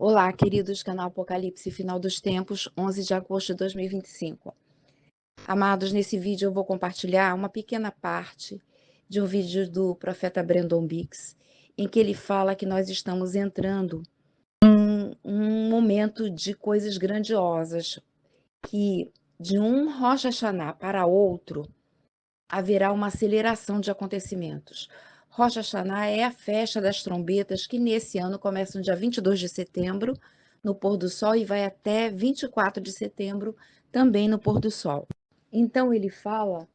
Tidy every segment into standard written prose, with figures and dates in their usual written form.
Olá, queridos, canal Apocalipse Final dos Tempos, 11 de agosto de 2025. Amados, nesse vídeo eu vou compartilhar uma pequena parte de um vídeo do profeta Brandon Biggs, em que ele fala que nós estamos entrando em um momento de coisas grandiosas, que de um Rosh Hashanah para outro haverá uma aceleração de acontecimentos. Rosh Hashanah é a festa das trombetas que nesse ano começa no dia 22 de setembro, no pôr do sol, e vai até 24 de setembro, também no pôr do sol. Então ele fala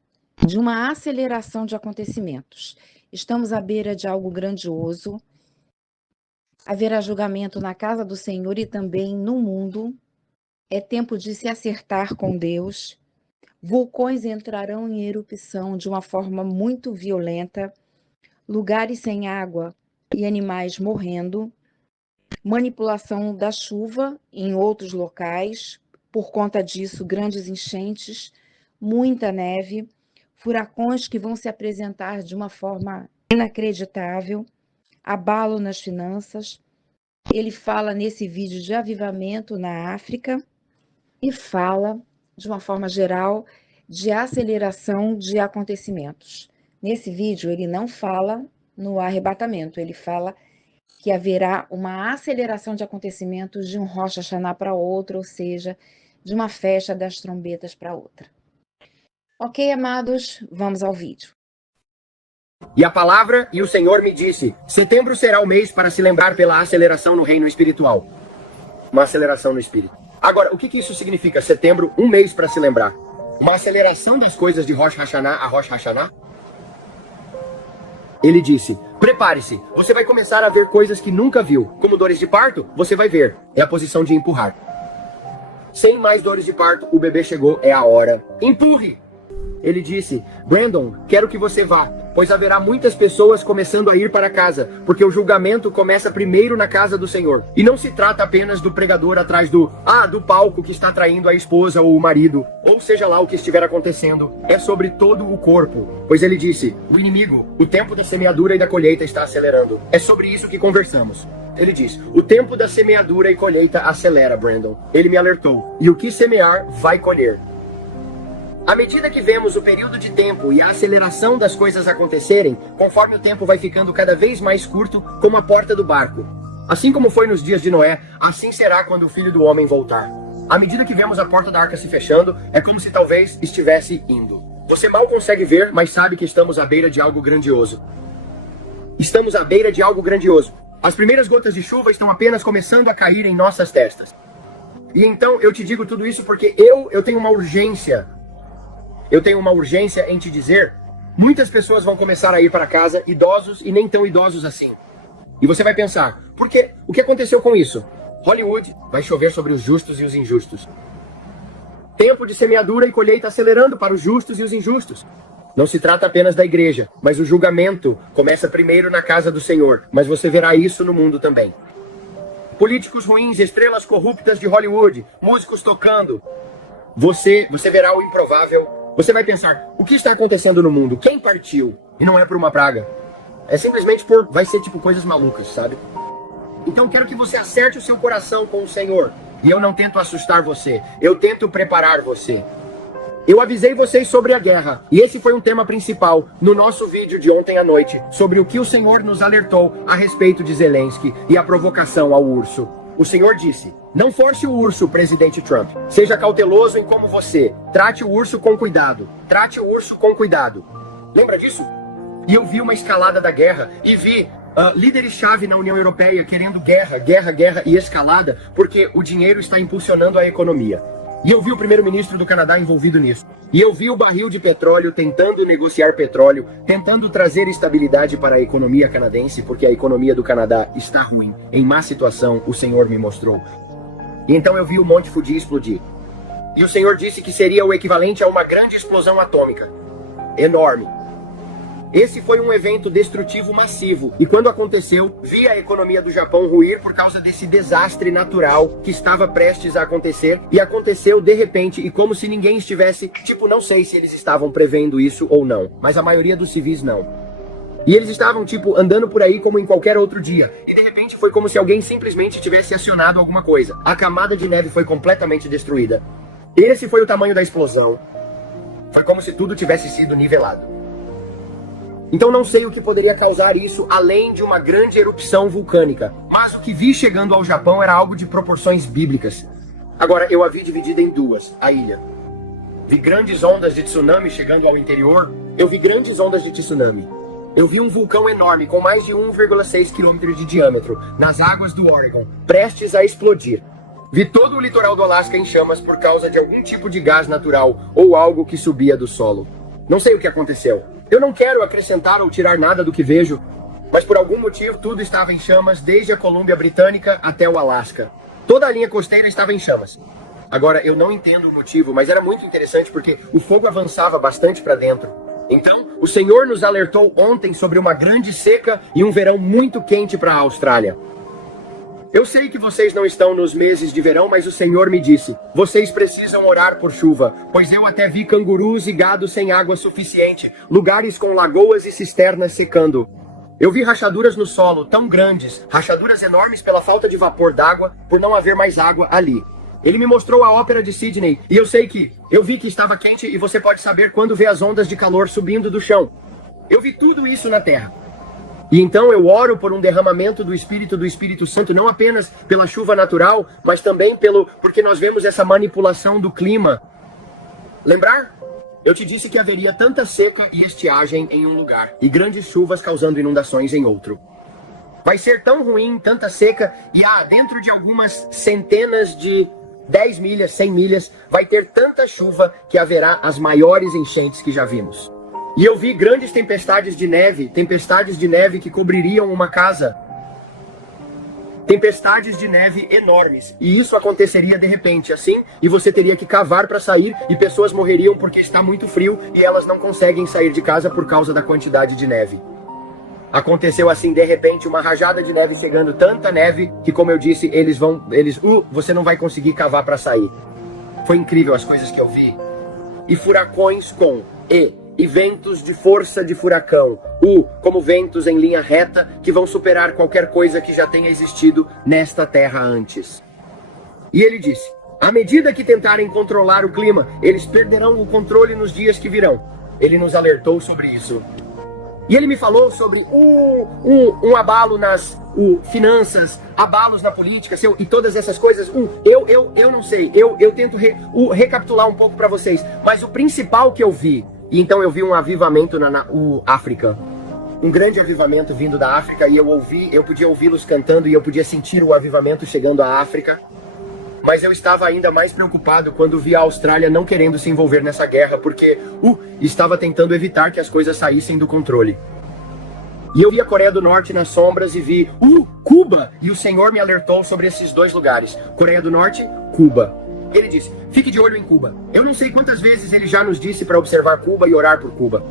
de uma aceleração de acontecimentos. Estamos à beira de algo grandioso. Haverá julgamento na casa do Senhor e também no mundo. É tempo de se acertar com Deus. Vulcões entrarão em erupção de uma forma muito violenta, lugares sem água e animais morrendo, manipulação da chuva em outros locais, por conta disso, grandes enchentes, muita neve, furacões que vão se apresentar de uma forma inacreditável, abalo nas finanças. Ele fala nesse vídeo de avivamento na África e fala de uma forma geral, de aceleração de acontecimentos. Nesse vídeo, ele não fala no arrebatamento, ele fala que haverá uma aceleração de acontecimentos de um Rosh Hashanah para outro, ou seja, de uma festa das trombetas para outra. Ok, amados, vamos ao vídeo. E a palavra e o Senhor me disse: setembro será o mês para se lembrar pela aceleração no reino espiritual. Uma aceleração no espírito. Agora, o que isso significa? Setembro, um mês para se lembrar. Uma aceleração das coisas de Rosh Hashanah a Rosh Hashanah? Ele disse: prepare-se, você vai começar a ver coisas que nunca viu. Como dores de parto, você vai ver. É a posição de empurrar. Sem mais dores de parto, o bebê chegou, é a hora. Empurre! Ele disse: Brandon, quero que você vá, pois haverá muitas pessoas começando a ir para casa, porque o julgamento começa primeiro na casa do Senhor. E não se trata apenas do pregador atrás do palco que está traindo a esposa ou o marido, ou seja lá o que estiver acontecendo. É sobre todo o corpo. Pois ele disse: o inimigo, o tempo da semeadura e da colheita está acelerando. É sobre isso que conversamos. Ele diz: o tempo da semeadura e colheita acelera, Brandon. Ele me alertou. E o que semear, vai colher. À medida que vemos o período de tempo e a aceleração das coisas acontecerem, conforme o tempo vai ficando cada vez mais curto, como a porta do barco. Assim como foi nos dias de Noé, assim será quando o Filho do Homem voltar. À medida que vemos a porta da arca se fechando, é como se talvez estivesse indo. Você mal consegue ver, mas sabe que estamos à beira de algo grandioso. Estamos à beira de algo grandioso. As primeiras gotas de chuva estão apenas começando a cair em nossas testas. E então eu te digo tudo isso porque eu tenho uma urgência. Eu tenho uma urgência em te dizer: muitas pessoas vão começar a ir para casa, idosos e nem tão idosos assim. E você vai pensar: por quê? O que aconteceu com isso? Hollywood, vai chover sobre os justos e os injustos. Tempo de semeadura e colheita acelerando para os justos e os injustos. Não se trata apenas da igreja, mas o julgamento começa primeiro na casa do Senhor. Mas você verá isso no mundo também. Políticos ruins, estrelas corruptas de Hollywood, músicos tocando. Você verá o improvável. Você vai pensar: o que está acontecendo no mundo? Quem partiu? E não é por uma praga. É simplesmente vai ser tipo coisas malucas, sabe? Então quero que você acerte o seu coração com o Senhor. E eu não tento assustar você. Eu tento preparar você. Eu avisei vocês sobre a guerra. E esse foi um tema principal no nosso vídeo de ontem à noite. Sobre o que o Senhor nos alertou a respeito de Zelensky e a provocação ao urso. O Senhor disse: não force o urso, presidente Trump. Seja cauteloso em como você. Trate o urso com cuidado. Trate o urso com cuidado. Lembra disso? E eu vi uma escalada da guerra e vi líderes-chave na União Europeia querendo guerra e escalada porque o dinheiro está impulsionando a economia. E eu vi o primeiro-ministro do Canadá envolvido nisso. E eu vi o barril de petróleo tentando negociar petróleo, tentando trazer estabilidade para a economia canadense, porque a economia do Canadá está ruim. Em má situação, o Senhor me mostrou. E então eu vi o Monte Fuji explodir. E o Senhor disse que seria o equivalente a uma grande explosão atômica. Enorme. Esse foi um evento destrutivo massivo, e quando aconteceu, vi a economia do Japão ruir por causa desse desastre natural que estava prestes a acontecer, e aconteceu de repente, e como se ninguém estivesse, não sei se eles estavam prevendo isso ou não, mas a maioria dos civis não. E eles estavam, tipo, andando por aí como em qualquer outro dia. E de repente foi como se alguém simplesmente tivesse acionado alguma coisa. A camada de neve foi completamente destruída. Esse foi o tamanho da explosão. Foi como se tudo tivesse sido nivelado. Então não sei o que poderia causar isso além de uma grande erupção vulcânica. Mas o que vi chegando ao Japão era algo de proporções bíblicas. Agora, eu a vi dividida em duas, a ilha. Vi grandes ondas de tsunami chegando ao interior. Eu vi grandes ondas de tsunami. Eu vi um vulcão enorme com mais de 1,6 km de diâmetro nas águas do Oregon, prestes a explodir. Vi todo o litoral do Alasca em chamas por causa de algum tipo de gás natural ou algo que subia do solo. Não sei o que aconteceu. Eu não quero acrescentar ou tirar nada do que vejo, mas por algum motivo tudo estava em chamas desde a Colômbia Britânica até o Alasca. Toda a linha costeira estava em chamas. Agora, eu não entendo o motivo, mas era muito interessante porque o fogo avançava bastante para dentro. Então, o Senhor nos alertou ontem sobre uma grande seca e um verão muito quente para a Austrália. Eu sei que vocês não estão nos meses de verão, mas o Senhor me disse: vocês precisam orar por chuva, pois eu até vi cangurus e gado sem água suficiente, lugares com lagoas e cisternas secando. Eu vi rachaduras no solo tão grandes, rachaduras enormes pela falta de vapor d'água, por não haver mais água ali. Ele me mostrou a ópera de Sydney, e eu vi que estava quente, e você pode saber quando vê as ondas de calor subindo do chão. Eu vi tudo isso na Terra. E então eu oro por um derramamento do Espírito Santo, não apenas pela chuva natural, mas também porque nós vemos essa manipulação do clima. Lembrar? Eu te disse que haveria tanta seca e estiagem em um lugar, e grandes chuvas causando inundações em outro. Vai ser tão ruim, tanta seca, e dentro de algumas centenas de 10 milhas, 100 milhas, vai ter tanta chuva que haverá as maiores enchentes que já vimos. E eu vi grandes tempestades de neve que cobririam uma casa. Tempestades de neve enormes. E isso aconteceria de repente, assim, e você teria que cavar para sair, e pessoas morreriam porque está muito frio e elas não conseguem sair de casa por causa da quantidade de neve. Aconteceu assim, de repente, uma rajada de neve chegando, tanta neve, que como eu disse, você não vai conseguir cavar para sair. Foi incrível as coisas que eu vi. E furacões e ventos de força de furacão, como ventos em linha reta que vão superar qualquer coisa que já tenha existido nesta terra antes. E ele disse: à medida que tentarem controlar o clima, eles perderão o controle nos dias que virão. Ele nos alertou sobre isso. E ele me falou sobre um abalo nas finanças, abalos na política, e todas essas coisas. Eu não sei, eu tento recapitular um pouco para vocês, mas o principal que eu vi, e então eu vi um avivamento na África, um grande avivamento vindo da África, e eu podia ouvi-los cantando e eu podia sentir o avivamento chegando à África. Mas eu estava ainda mais preocupado quando vi a Austrália não querendo se envolver nessa guerra, porque estava tentando evitar que as coisas saíssem do controle. E eu vi a Coreia do Norte nas sombras e vi Cuba, e o Senhor me alertou sobre esses dois lugares, Coreia do Norte, Cuba. Ele disse: fique de olho em Cuba. Eu não sei quantas vezes ele já nos disse para observar Cuba e orar por Cuba.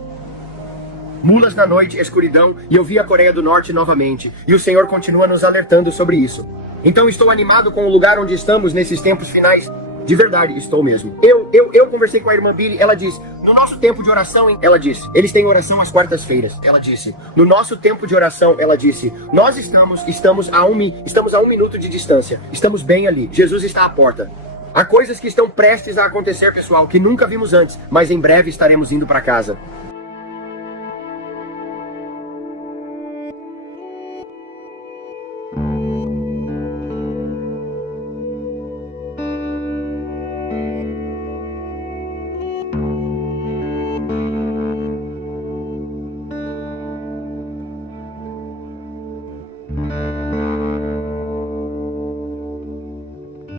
Mulas na noite, escuridão, e eu vi a Coreia do Norte novamente, e o Senhor continua nos alertando sobre isso. Então estou animado com o lugar onde estamos nesses tempos finais. De verdade, estou mesmo. Eu conversei com a irmã Billy, ela disse: no nosso tempo de oração, ela disse, eles têm oração às quartas-feiras. Ela disse: no nosso tempo de oração, ela disse, nós estamos a um minuto de distância. Estamos bem ali. Jesus está à porta. Há coisas que estão prestes a acontecer, pessoal, que nunca vimos antes, mas em breve estaremos indo para casa.